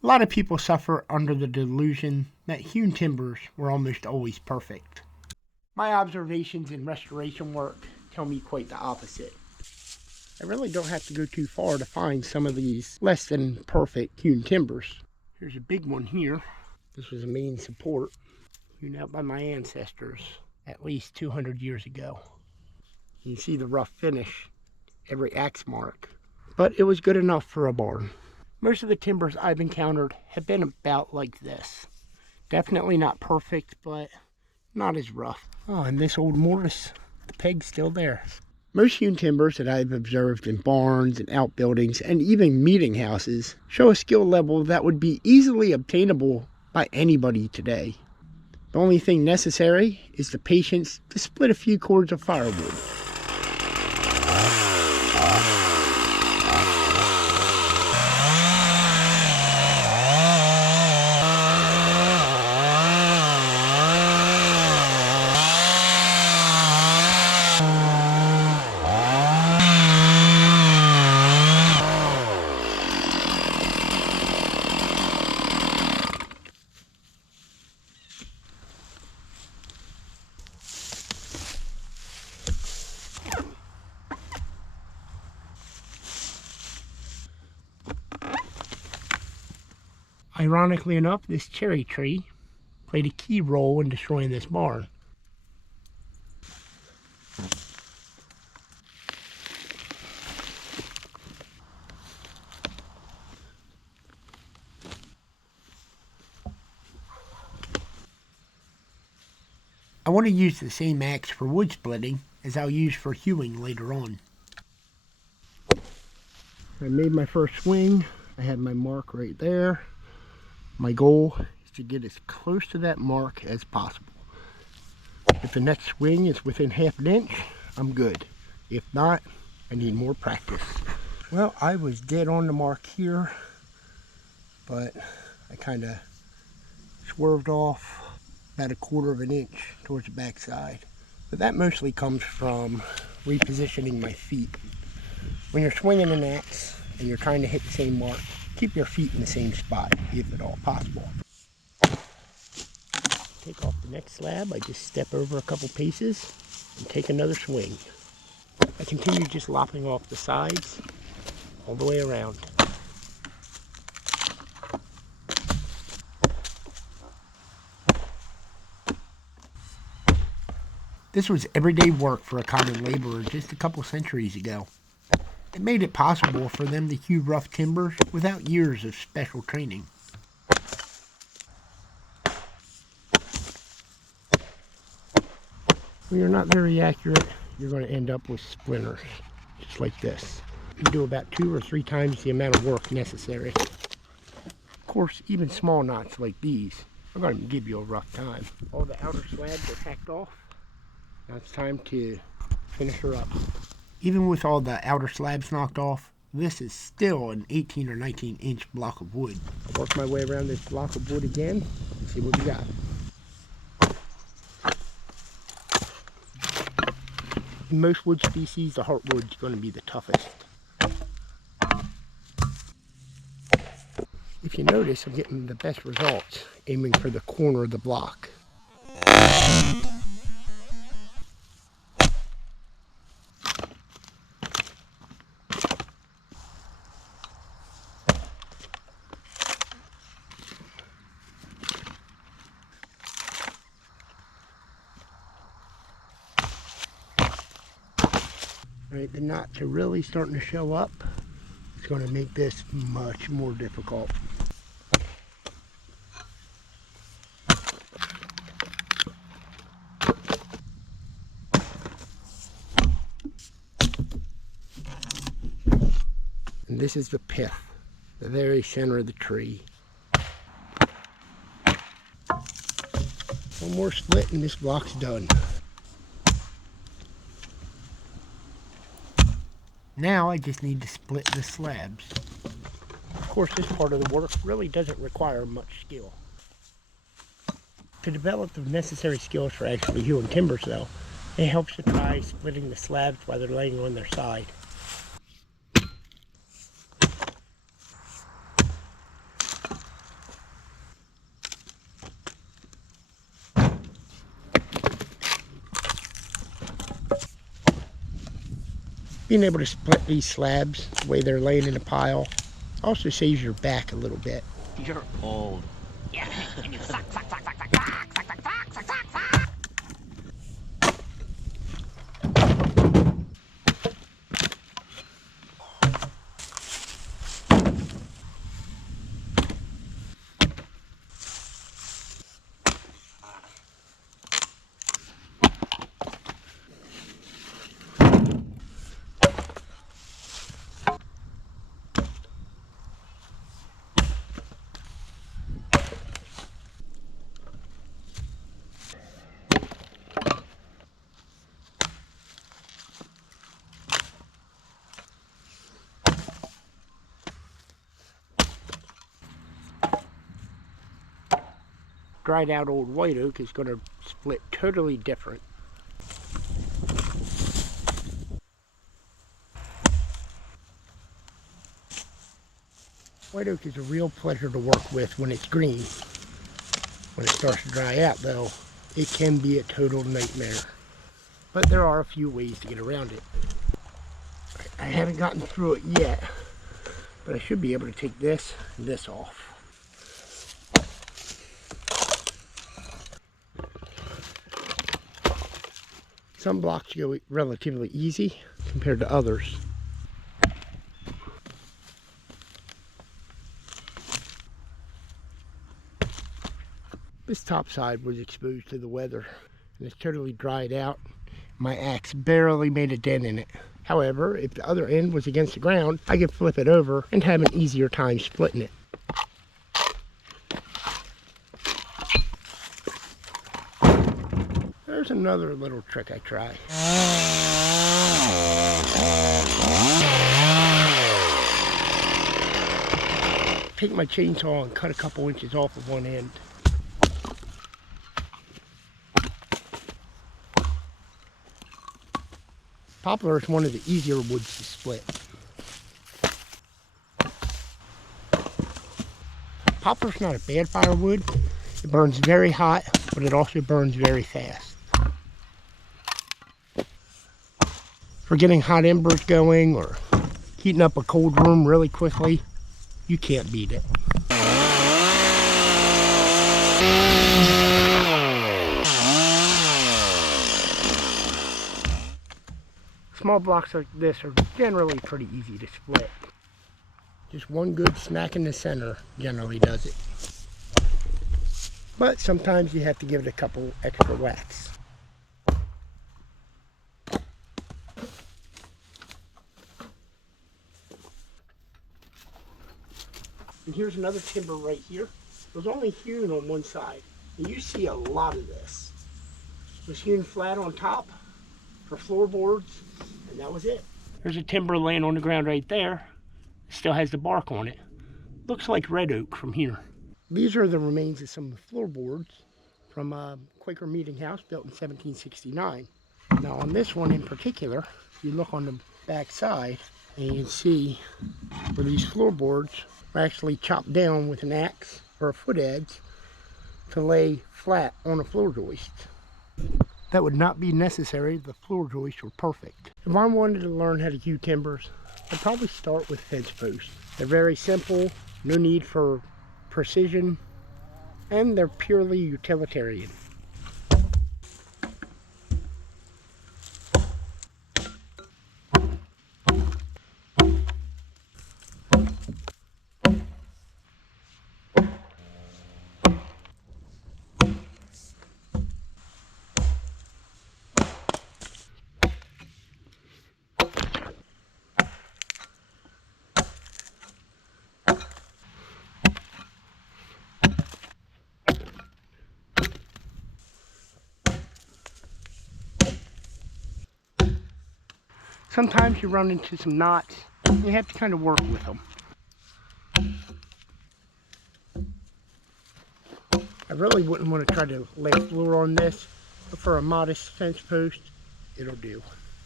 A lot of people suffer under the delusion that hewn timbers were almost always perfect. My observations in restoration work tell me quite the opposite. I really don't have to go too far to find some of these less than perfect hewn timbers. Here's a big one here. This was a main support hewn out by my ancestors at least 200 years ago. You see the rough finish, every axe mark, but it was good enough for a barn. Most of the timbers I've encountered have been about like this. Definitely not perfect, but not as rough. Oh, and this old mortise, the peg's still there. Most hewn timbers that I've observed in barns and outbuildings and even meeting houses show a skill level that would be easily obtainable by anybody today. The only thing necessary is the patience to split a few cords of firewood. Ironically enough, this cherry tree played a key role in destroying this barn. I want to use the same axe for wood splitting as I'll use for hewing later on. I made my first swing. I had my mark right there. My goal is to get as close to that mark as possible. If the next swing is within half an inch, I'm good. If not, I need more practice. Well, I was dead on the mark here, but I kind of swerved off about 1/4 of an inch towards the backside. But that mostly comes from repositioning my feet. When you're swinging an axe and you're trying to hit the same mark, keep your feet in the same spot, if at all possible. Take off the next slab, I just step over a couple paces and take another swing. I continue just lopping off the sides all the way around. This was everyday work for a common laborer just a couple centuries ago. It made it possible for them to hew rough timbers without years of special training. When you're not very accurate, you're going to end up with splinters, just like this. You do about 2 or 3 times the amount of work necessary. Of course, even small knots like these are going to give you a rough time. All the outer slabs are hacked off. Now it's time to finish her up. Even with all the outer slabs knocked off, this is still an 18 or 19 inch block of wood. I'll work my way around this block of wood again and see what we got. In most wood species, the heartwood is going to be the toughest. If you notice, I'm getting the best results aiming for the corner of the block. Right, the knots are really starting to show up. It's going to make this much more difficult. And this is the pith, the very center of the tree. One more split and this block's done. Now I just need to split the slabs. Of course, this part of the work really doesn't require much skill. To develop the necessary skills for actually hewing timbers though, it helps to try splitting the slabs while they're laying on their side. Being able to split these slabs the way they're laying in a pile also saves your back a little bit. You're old. Dried out old white oak is going to split totally different. White oak is a real pleasure to work with when it's green. When it starts to dry out though, it can be a total nightmare. But there are a few ways to get around it. I haven't gotten through it yet, but I should be able to take this and this off. Some blocks go relatively easy compared to others. This top side was exposed to the weather and it's totally dried out. My axe barely made a dent in it. However, if the other end was against the ground, I could flip it over and have an easier time splitting it. There's another little trick I try. Take my chainsaw and cut a couple inches off of one end. Poplar is one of the easier woods to split. Poplar's not a bad firewood. It burns very hot, but it also burns very fast. For getting hot embers going or heating up a cold room really quickly, you can't beat it. Small blocks like this are generally pretty easy to split. Just one good smack in the center generally does it. But sometimes you have to give it a couple extra whacks. And here's another timber right here. It was only hewn on one side. And you see a lot of this. It was hewn flat on top for floorboards, and that was it. There's a timber laying on the ground right there. It still has the bark on it. Looks like red oak from here. These are the remains of some floorboards from a Quaker meeting house built in 1769. Now on this one in particular, you look on the back side and you can see where these floorboards are actually chopped down with an axe or a foot edge to lay flat on a floor joist. That would not be necessary if the floor joists were perfect. If I wanted to learn how to hew timbers, I'd probably start with fence posts. They're very simple, no need for precision, and they're purely utilitarian. Sometimes you run into some knots. You have to kind of work with them. I really wouldn't want to try to lay a floor on this, but for a modest fence post, it'll do.